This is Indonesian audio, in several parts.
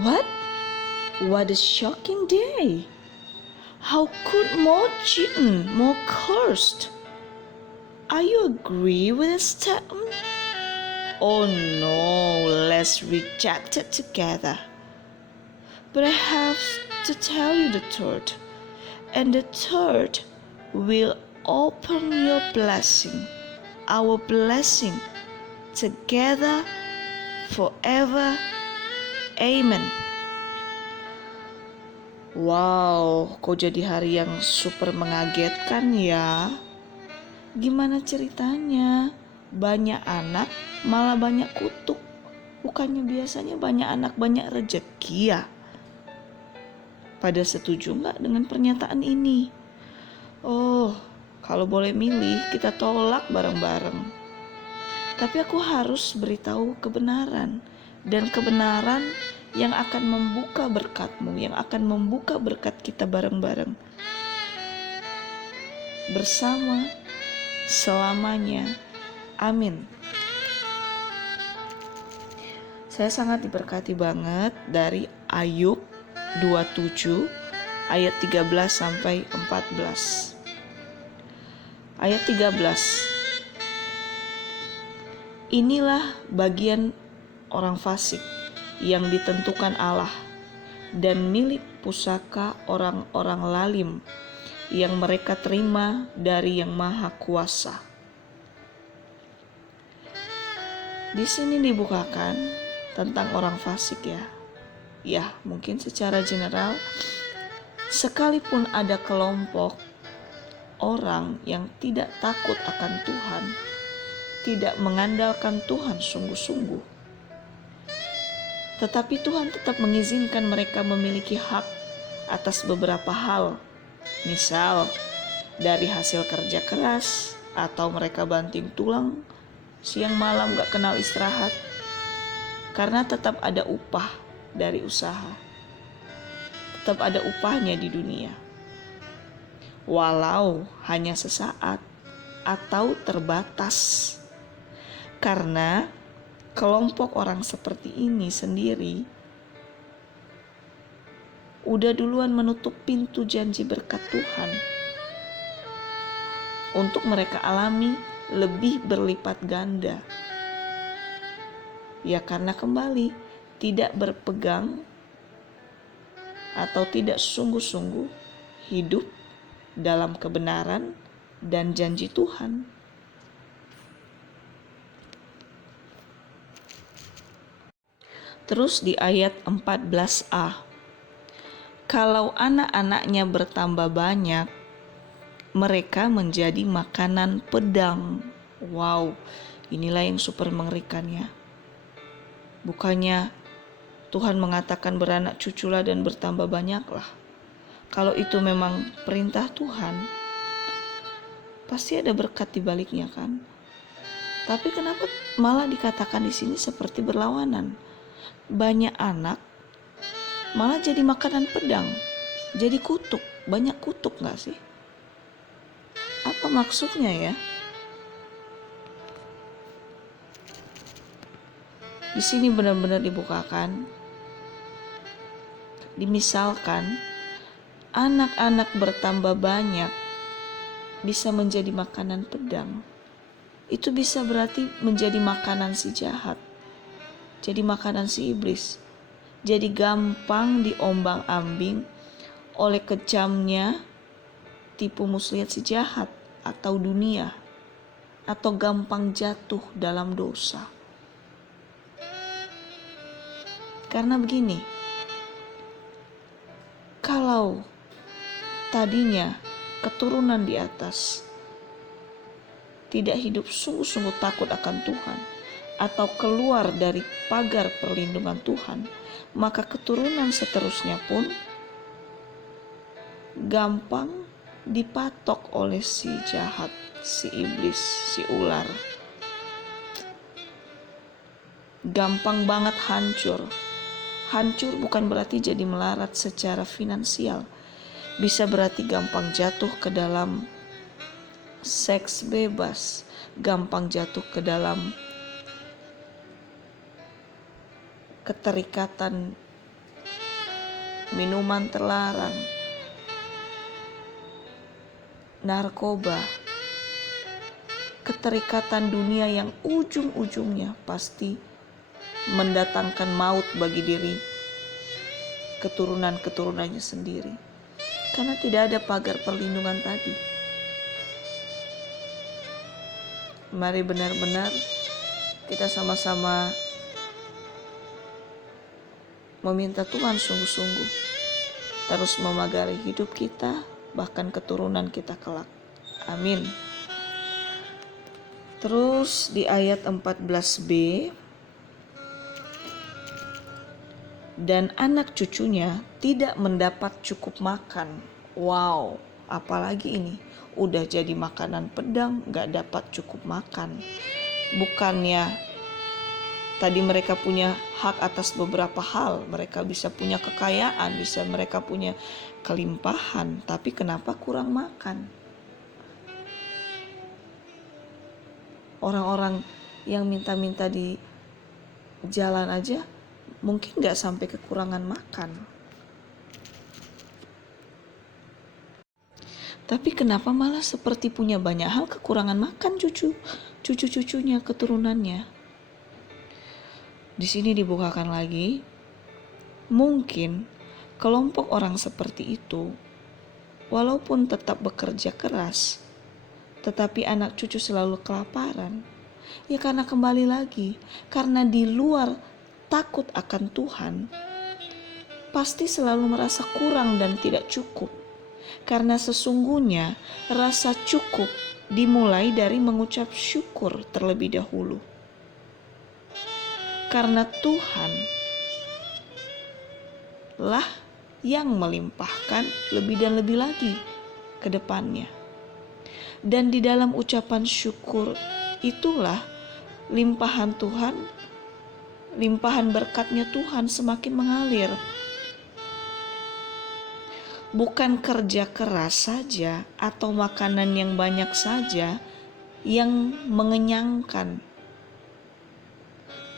What? What a shocking day! How could more cheating, more cursed? Are you agree with this statement? Oh no, let's reject it together. But I have to tell you the third. And the third will open your blessing, our blessing, together forever. Amen. Wow, kok jadi hari yang super mengagetkan ya? Gimana ceritanya? Banyak anak malah banyak kutuk. Bukannya biasanya banyak anak banyak rezeki ya? Pada setuju nggak dengan pernyataan ini? Oh, kalau boleh milih kita tolak bareng-bareng. Tapi aku harus beritahu kebenaran. Dan kebenaran yang akan membuka berkatmu, yang akan membuka berkat kita bareng-bareng. Bersama, selamanya. Amin. Saya sangat diberkati banget dari Ayub 27 ayat 13 sampai 14. Ayat 13. Inilah bagian orang fasik yang ditentukan Allah dan milik pusaka orang-orang lalim yang mereka terima dari Yang Maha Kuasa. Di sini dibukakan tentang orang fasik ya. Ya, mungkin secara general sekalipun ada kelompok orang yang tidak takut akan Tuhan, tidak mengandalkan Tuhan sungguh-sungguh, tetapi Tuhan tetap mengizinkan mereka memiliki hak atas beberapa hal. Misal, dari hasil kerja keras, atau mereka banting tulang siang malam gak kenal istirahat, karena tetap ada upah dari usaha. Tetap ada upahnya di dunia. Walau hanya sesaat atau terbatas. Karena kelompok orang seperti ini sendiri udah duluan menutup pintu janji berkat Tuhan untuk mereka alami lebih berlipat ganda. Ya karena kembali tidak berpegang atau tidak sungguh-sungguh hidup dalam kebenaran dan janji Tuhan. Terus di ayat 14a, kalau anak-anaknya bertambah banyak, mereka menjadi makanan pedang. Wow, inilah yang super mengerikan ya. Bukannya Tuhan mengatakan beranak cuculah dan bertambah banyaklah. Kalau itu memang perintah Tuhan, pasti ada berkat di baliknya kan. Tapi kenapa malah dikatakan di sini seperti berlawanan? Banyak anak malah jadi makanan pedang, jadi kutuk. Banyak kutuk gak sih? Apa maksudnya ya? Di sini benar-benar dibukakan. Dimisalkan anak-anak bertambah banyak bisa menjadi makanan pedang. Itu bisa berarti menjadi makanan si jahat, jadi makanan si iblis, jadi gampang diombang-ambing oleh kejamnya tipu muslihat si jahat atau dunia, atau gampang jatuh dalam dosa. Karena begini, kalau tadinya keturunan di atas tidak hidup sungguh-sungguh takut akan Tuhan atau keluar dari pagar perlindungan Tuhan, maka keturunan seterusnya pun gampang dipatok oleh si jahat, si iblis, si ular. Gampang banget hancur. Hancur bukan berarti jadi melarat secara finansial. Bisa berarti gampang jatuh ke dalam seks bebas, gampang jatuh ke dalam keterikatan minuman terlarang, narkoba, keterikatan dunia yang ujung-ujungnya pasti mendatangkan maut bagi diri keturunan-keturunannya sendiri. Karena tidak ada pagar perlindungan tadi. Mari benar-benar kita sama-sama meminta Tuhan sungguh-sungguh terus memagari hidup kita, bahkan keturunan kita kelak. Amin. Terus di ayat 14b, dan anak cucunya tidak mendapat cukup makan. Wow, apalagi ini? Udah jadi makanan pedang, gak dapat cukup makan. Bukannya tadi mereka punya hak atas beberapa hal, mereka bisa punya kekayaan, bisa mereka punya kelimpahan, tapi kenapa kurang makan? Orang-orang yang minta-minta di jalan aja mungkin gak sampai kekurangan makan. Tapi kenapa malah seperti punya banyak hal kekurangan makan cucu-cucunya, keturunannya? Di sini dibukakan lagi, mungkin kelompok orang seperti itu, walaupun tetap bekerja keras, tetapi anak cucu selalu kelaparan. Ya karena kembali lagi, karena di luar takut akan Tuhan, pasti selalu merasa kurang dan tidak cukup. Karena sesungguhnya rasa cukup dimulai dari mengucap syukur terlebih dahulu. Karena Tuhan lah yang melimpahkan lebih dan lebih lagi ke depannya. Dan di dalam ucapan syukur itulah limpahan Tuhan, limpahan berkatnya Tuhan semakin mengalir. Bukan kerja keras saja atau makanan yang banyak saja yang mengenyangkan,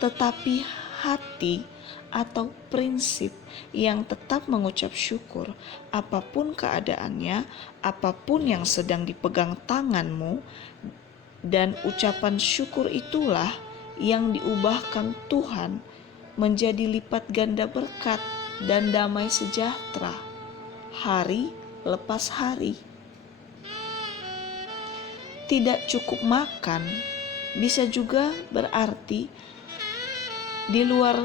tetapi hati atau prinsip yang tetap mengucap syukur apapun keadaannya, apapun yang sedang dipegang tanganmu, dan ucapan syukur itulah yang diubahkan Tuhan menjadi lipat ganda berkat dan damai sejahtera hari lepas hari. Tidak cukup makan bisa juga berarti di luar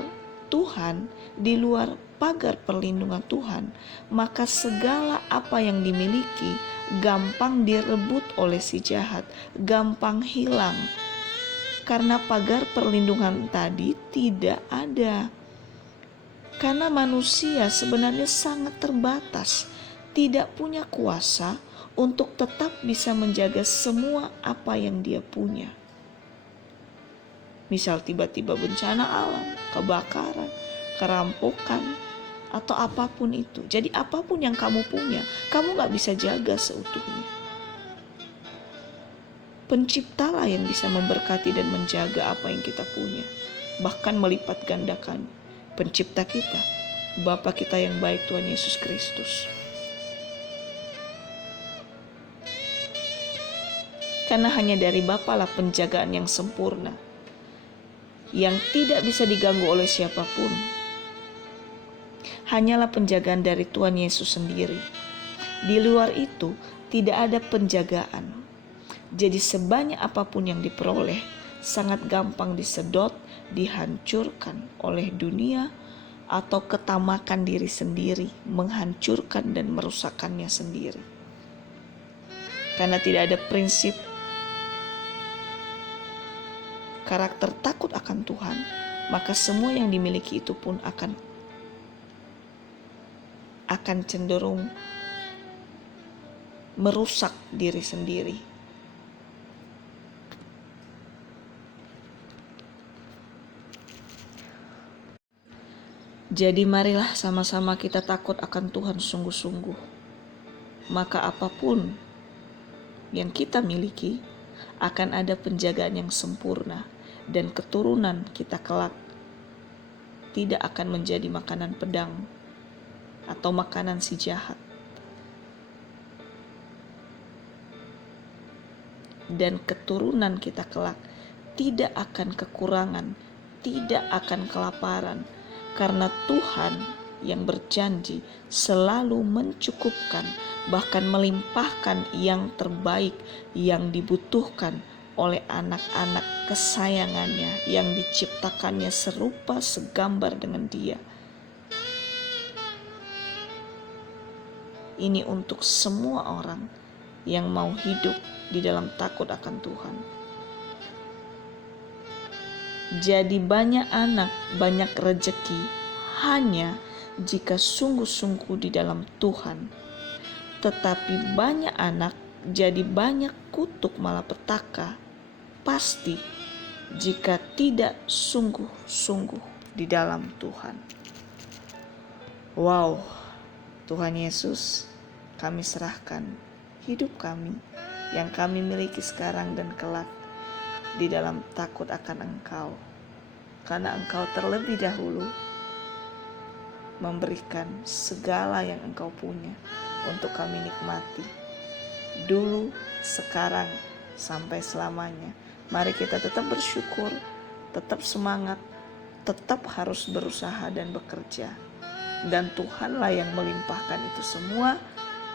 Tuhan, di luar pagar perlindungan Tuhan, maka segala apa yang dimiliki gampang direbut oleh si jahat, gampang hilang. Karena pagar perlindungan tadi tidak ada. Karena manusia sebenarnya sangat terbatas, tidak punya kuasa untuk tetap bisa menjaga semua apa yang dia punya. Misal tiba-tiba bencana alam, kebakaran, kerampokan, atau apapun itu. Jadi apapun yang kamu punya, kamu gak bisa jaga seutuhnya. Penciptalah yang bisa memberkati dan menjaga apa yang kita punya, bahkan melipat gandakan. Pencipta kita, Bapa kita yang baik, Tuhan Yesus Kristus. Karena hanya dari Bapa lah penjagaan yang sempurna, yang tidak bisa diganggu oleh siapapun. Hanyalah penjagaan dari Tuhan Yesus sendiri. Di luar itu tidak ada penjagaan. Jadi sebanyak apapun yang diperoleh sangat gampang disedot, dihancurkan oleh dunia atau ketamakan diri sendiri, menghancurkan dan merusakkannya sendiri. Karena tidak ada prinsip karakter takut akan Tuhan, maka semua yang dimiliki itu pun akan cenderung merusak diri sendiri. Jadi marilah sama-sama kita takut akan Tuhan sungguh-sungguh. Maka apapun yang kita miliki akan ada penjagaan yang sempurna, dan keturunan kita kelak tidak akan menjadi makanan pedang, atau makanan si jahat. Dan keturunan kita kelak tidak akan kekurangan, tidak akan kelaparan, karena Tuhan yang berjanji selalu mencukupkan, bahkan melimpahkan yang terbaik yang dibutuhkan oleh anak-anak kesayangannya yang diciptakannya serupa segambar dengan Dia. Ini untuk semua orang yang mau hidup di dalam takut akan Tuhan. Jadi banyak anak, banyak rejeki hanya jika sungguh-sungguh di dalam Tuhan. Tetapi banyak anak jadi banyak kutuk malapetaka pasti jika tidak sungguh-sungguh di dalam Tuhan. Wow, Tuhan Yesus, kami serahkan hidup kami yang kami miliki sekarang dan kelak di dalam takut akan Engkau, karena Engkau terlebih dahulu memberikan segala yang Engkau punya untuk kami nikmati dulu, sekarang, sampai selamanya. Mari kita tetap bersyukur, tetap semangat, tetap harus berusaha dan bekerja, dan Tuhanlah yang melimpahkan itu semua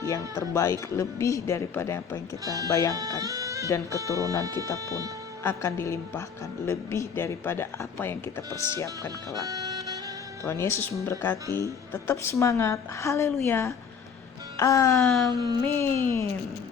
yang terbaik lebih daripada apa yang kita bayangkan, dan keturunan kita pun akan dilimpahkan lebih daripada apa yang kita persiapkan kelak. Tuhan Yesus memberkati, tetap semangat, haleluya, amin.